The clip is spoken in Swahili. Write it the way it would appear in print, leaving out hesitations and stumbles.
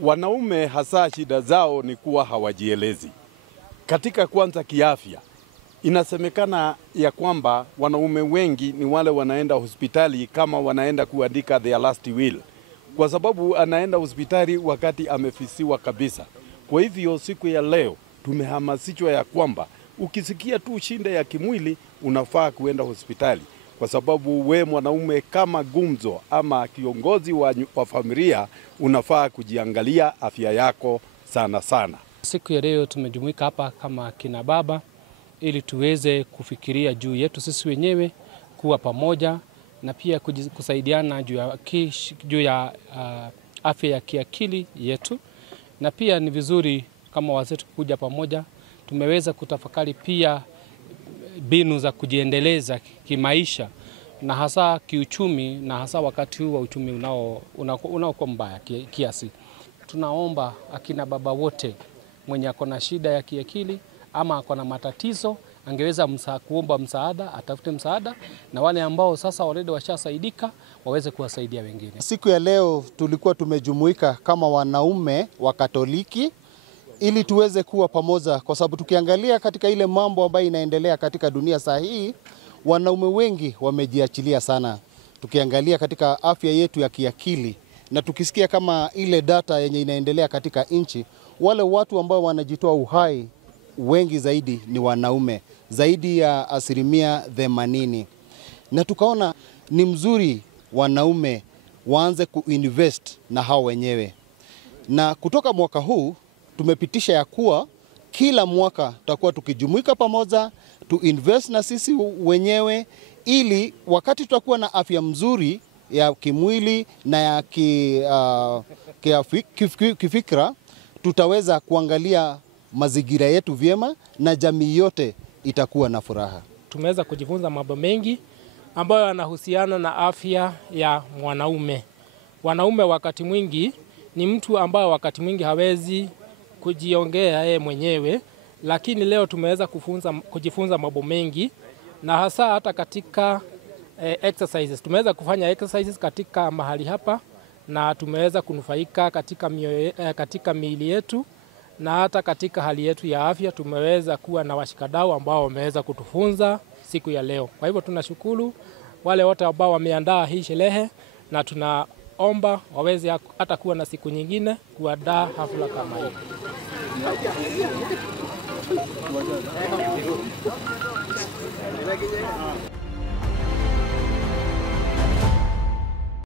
Wanaume hasa shida zao ni kuwa hawajielezi. Katika kwanza kiafya, inasemekana ya kwamba wanaume wengi ni wale wanaenda hospitali kama wanaenda kuandika their last will. Kwa sababu anaenda hospitali wakati amefisiwa kabisa. Kwa hivyo siku ya leo tumehamasishwa ya kwamba ukisikia tu shida ya kimwili unafaa kuenda hospitali. Kwa sababu we mwanaume kama gumzo ama kiongozi wa familia unafaa kujiangalia afya yako sana sana. Siku ya leo tumejumuika hapa kama kina baba ili tuweze kufikiria juu yetu sisi wenyewe, kuwa pamoja na pia kusaidiana juu ya afya ya kiakili yetu. Na pia ni vizuri kama wazee kuja pamoja, tumeweza kutafakari pia mbinu za kujiendeleza kimaisha na hasa kiuchumi, na hasa wakati huu wa uchumi unaokuwa mbaya kiasi. Tunaomba akina baba wote mwenye akona shida ya kiakili ama akona matatizo angeweza kuomba msaada, atafute msaada, na wale ambao sasa already washasaidika waweze kuwasaidia wengine. Siku ya leo tulikuwa tumejumuika kama wanaume wa Katoliki ili tuweze kuwa pamoja, kwa sababu tukiangalia katika ile mambo ambayo inaendelea katika dunia saa hii, wanaume wengi wamejiachilia sana. Tukiangalia katika afya yetu ya kiakili na tukisikia kama ile data yenye inaendelea katika nchi, wale watu ambao wanajitoa uhai wengi zaidi ni wanaume, zaidi ya 80%. Na tukaona ni mzuri wanaume waanze kuinvest na hao wenyewe. Na kutoka mwaka huu tumepitisha ya kuwa kila mwaka tutakuwa tukijumuika pamoja, tuinvest na sisi wenyewe, ili wakati tutakuwa na afya mzuri ya kimwili na ya kifikra, tutaweza kuangalia mazingira yetu vyema na jamii yote itakuwa na furaha. Tumeweza kujifunza mambo mengi ambayo yanahusiana na afya ya mwanaume. Wanaume wakati mwingi ni mtu ambaye wakati mwingi hawezi kujiongea yeye mwenyewe, lakini leo tumeweza kujifunza mambo mengi, na hasa hata katika exercises. Tumeweza kufanya exercises katika mahali hapa na tumeweza kunufaika katika miili yetu, na hata katika hali yetu ya afya tumeweza kuwa na washikadau ambao wameweza kutufunza siku ya leo. Kwa hivyo tunashukuru wale wote ambao wameandaa hii sherehe, na tunaomba waweze hata kuwa na siku nyingine kuandaa hafla kama hii.